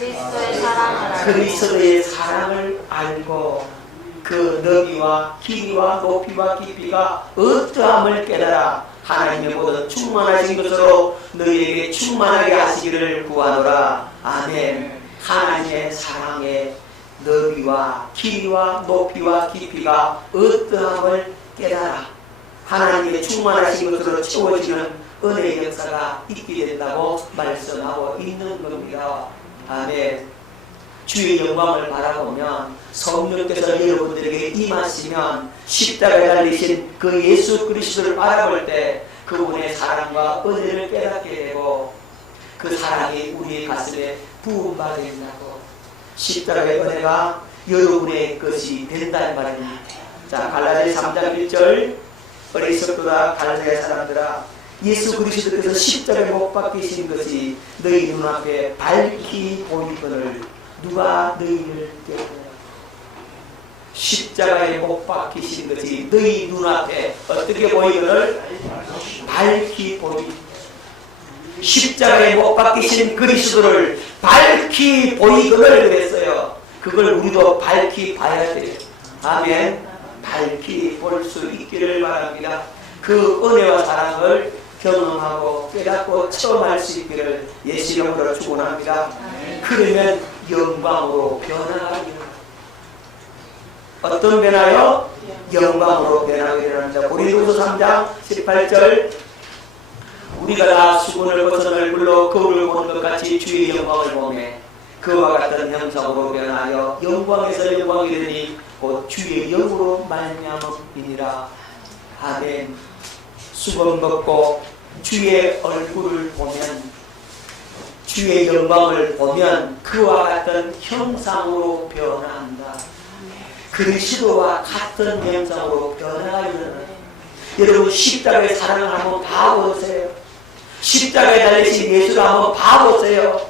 그리스도의 사랑을 알고 그 너비와 길이와 높이와 깊이가 어떠함을 깨달아 하나님의 모든 충만하신 것으로 너희에게 충만하게 하시기를 구하노라. 아멘. 하나님의 사랑의 너비와 길이와 높이와 깊이가 어떠함을 깨달아 하나님의 충만하신 것으로 채워지는 은혜의 역사가 있게 된다고 말씀하고 있는 겁니다. 아멘. 주의 영광을 바라보면 성령께서 여러분들에게 임하시면 십자가에 달리신 그 예수 그리스도를 바라볼 때 그분의 사랑과 은혜를 깨닫게 되고 그 사랑이 우리의 가슴에 부음받게 된다고. 십자가의 은혜가 여러분의 것이 된다는 말입니다. 자, 갈라디아 3장 1절 어리석도다 갈라디아 사람들아, 예수 그리스도께서 십자가에 못 박히신 것이 너희 눈앞에 밝히 보이거늘 누가 너희를 깨우느냐. 십자가에 못 박히신 것이 너희 눈앞에 어떻게 보이거늘 밝히 보이. 십자가에 못 박히신 그리스도를 밝히 보이거늘 그랬어요. 그걸 우리도 밝히 봐야 돼요. 아멘. 밝히 볼 수 있기를 바랍니다. 그 은혜와 사랑을 경험하고 깨닫고 체험할 수 있기를 예수 이름으로 축원합니다. 그러면 영광으로 변화하기를. 어떤 변화요? 영광으로 변하게 되는다. 고린도서 3장 18절 우리가 다 수건을 벗은 얼굴로 거울을 보는 것 같이 주의 영광을 보며 그와 같은 형상으로 변하여 영광에서 영광이 되니 곧 주의 영으로 말미암음이니라. 아멘. 수건 벗고 주의 얼굴을 보면, 주의 영광을 보면 그와 같은 형상으로 변화한다. 그리스도와 같은 형상으로 변화하는. 여러분 십자가의 사랑을 한번 봐보세요. 십자가에 달리신 예수를 한번 봐보세요.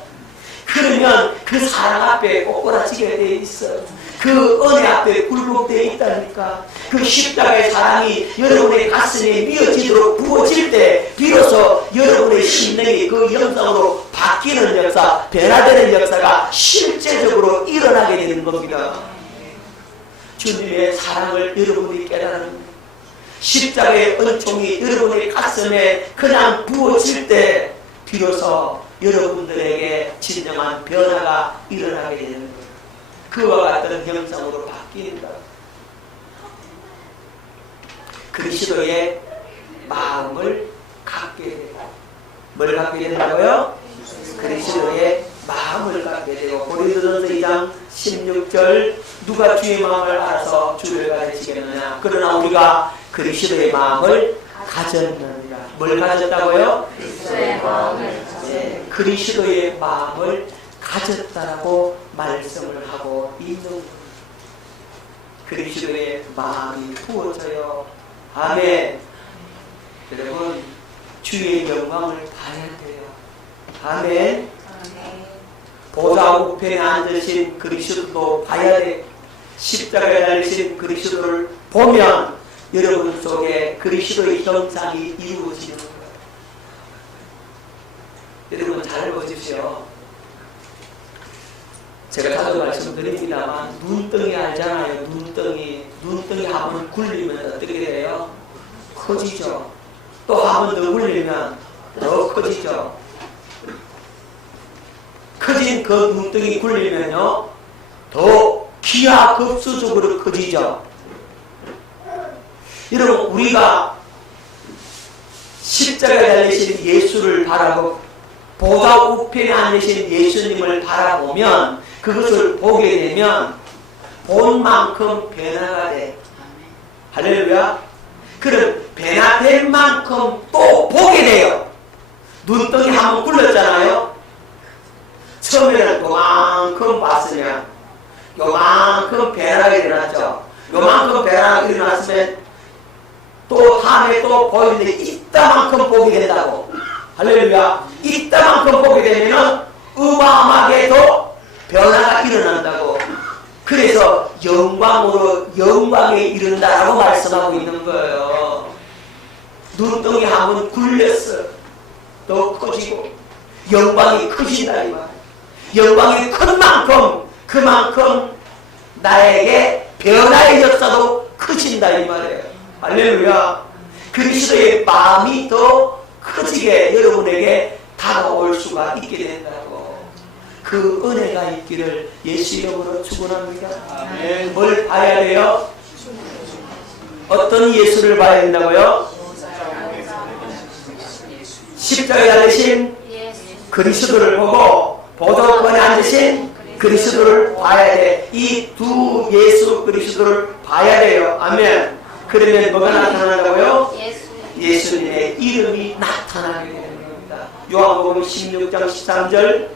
그러면 그 사랑 앞에 꼬꾸라지게 되어 있어요. 그 은혜 앞에 굴복되어 있다니까. 그 십자가의 사랑이 여러분의 가슴에 미어지도록 부어질 때 비로소 여러분의 심령이 그 영상으로 바뀌는 역사, 변화되는 역사가 실제적으로 일어나게 되는 겁니다. 주님의 사랑을 여러분이 깨달은 십자가의 은총이 여러분의 가슴에 그냥 부어질 때 비로소 여러분들에게 진정한 변화가 일어나게 되는 거예요. 그와 같은 형상으로 바뀐다. 그리스도의 마음을 갖게 되고. 뭘 갖게 된다고요? 그리스도의 마음을 갖게 되고. 고린도전서 2장 16절 누가 주의 마음을 알아서 주를 가르치겠느냐. 그러나 우리가 그리스도의 마음을 가졌느니라. 뭘 가졌다고요? 그리스도의 마음을 네, 그리스도의 마음을 가졌다라고 말씀을 하고 있는 거예요. 그리스도의 마음이 부어져요. 아멘. 여러분 주의 영광을 봐야 돼요. 아멘. 보좌 우편에 앉으신 그리스도도 봐야 돼. 십자가에 달리신 그리스도를 보면 여러분 속에 그리스도의 형상이 이루어지는 거예요. 여러분 잘 보십시오. 제가 자주 말씀드립니다만 눈덩이 알잖아요. 눈덩이 한번 굴리면 어떻게 돼요? 커지죠. 또 한 번 더 굴리면 더 커지죠. 커진 그 눈덩이 굴리면요 더 기하급수적으로 커지죠. 여러분 우리가 십자가에 달리신 예수를 바라보고 보좌 우편에 앉으신 예수님을 바라보면 그것을 보게 되면 본 만큼 변화가 돼. 할렐루야. 그럼 변화된 만큼 또 보게 돼요. 눈덩이 한번 굴렸잖아요. 처음에는 요만큼 봤으면 요만큼 변화가 일어났죠. 요만큼 변화가 일어났으면 또 다음에 또 보이는데 이따만큼 보게 된다고. 할렐루야. 이따만큼 보게 되면 어마어마하게 더 변화가 일어난다고. 그래서 영광으로 영광에 이른다라고 말씀하고 있는 거예요. 눈덩이 한번 굴렸어. 더 커지고 영광이 커진다 이 말. 영광이 큰 만큼 그만큼 나에게 변화의 역사도 커진다 이 말이에요. 할렐루야. 그리스도의 마음이 더 커지게 여러분에게 다가올 수가 있게 된다고. 그 은혜가 있기를 예수 이름으로 축원합니다. 아멘. 뭘 봐야 돼요? 어떤 예수를 봐야 된다고요? 십자가에 달리신 예수. 그리스도를 보고 보좌권에 앉으신 그리스도를 봐야 돼. 이 두 예수 그리스도를 봐야 돼요. 아멘. 그러면 뭐가 나타난다고요? 예수. 예수님의 이름이 나타나게 되는 겁니다. 요한복음 16장 13절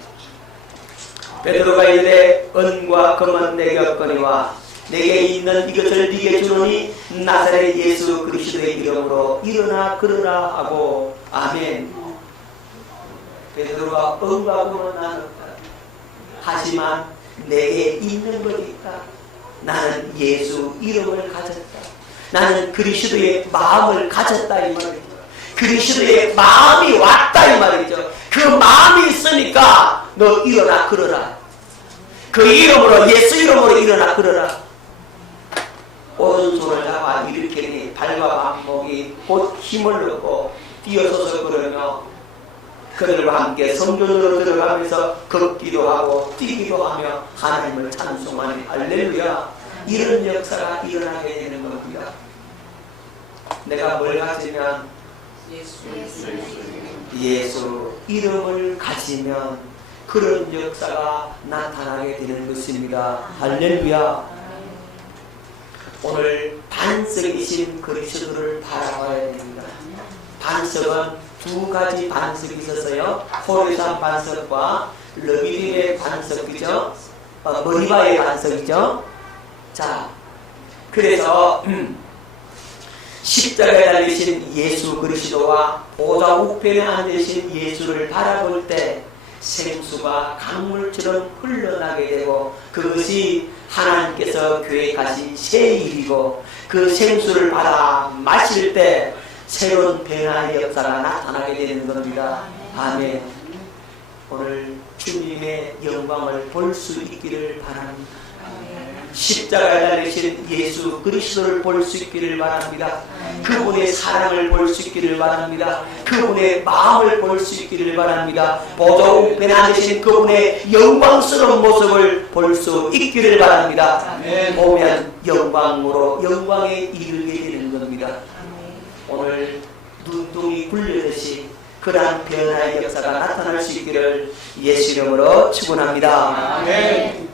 베드로가 이르되 은과 금은 내게 없거니와 내게 있는 이것을 네게 주노니 나사렛 예수 그리스도의 이름으로 일어나 걸으라 하고 아멘. 베드로가 은과 금은 나는 없다. 하지만 내게 있는 것이 있다. 나는 예수 이름을 가졌다. 나는 그리스도의 마음을 가졌다 이 말이죠. 그리스도의 마음이 왔다 이 말이죠. 그 마음이 있으니까 너 일어나 걸어라. 그 이름으로 예수 이름으로 일어나 걸어라. 오른손을 잡아 일으키니 발과 발목이 곧 힘을 얻고 뛰어서서 걸으며 그들과 함께 성전으로 들어가면서 걷기도 하고 뛰기도 하며 하나님을 찬송하니 할렐루야. 이런 역사가 일어나게 되는 겁니다. 내가 뭘 가지면 예수 이름을 가지면 그런 역사가 나타나게 되는 것입니다. 할렐루야. 오늘 반석이신 그리스도를 바라봐야 됩니다. 반석은 두 가지 반석이 있었어요. 호레산 반석과 르비딤의 반석이죠. 머리바의 반석이죠. 자, 그래서 십자가에 달리신 예수 그리스도와 보좌 우편에 앉으신 예수를 바라볼 때 생수가 강물처럼 흘러나게 되고 그것이 하나님께서 계획하신 새 일이고 그 생수를 받아 마실 때 새로운 변화의 역사가 나타나게 되는 겁니다. 아멘. 오늘 주님의 영광을 볼 수 있기를 바랍니다. 십자가에 달리신 예수 그리스도를 볼 수 있기를 바랍니다. 그분의 사랑을 볼 수 있기를 바랍니다. 그분의 마음을 볼 수 있기를 바랍니다. 보좌 우편에 앉으신 그분의 영광스러운 모습을 볼 수 있기를 바랍니다. 보면 영광으로 영광에 이르게 되는 겁니다. 오늘 눈동이 굴려듯이 그러한 변화의 역사가 나타날 수 있기를 예수 이름으로 축원합니다. 아멘.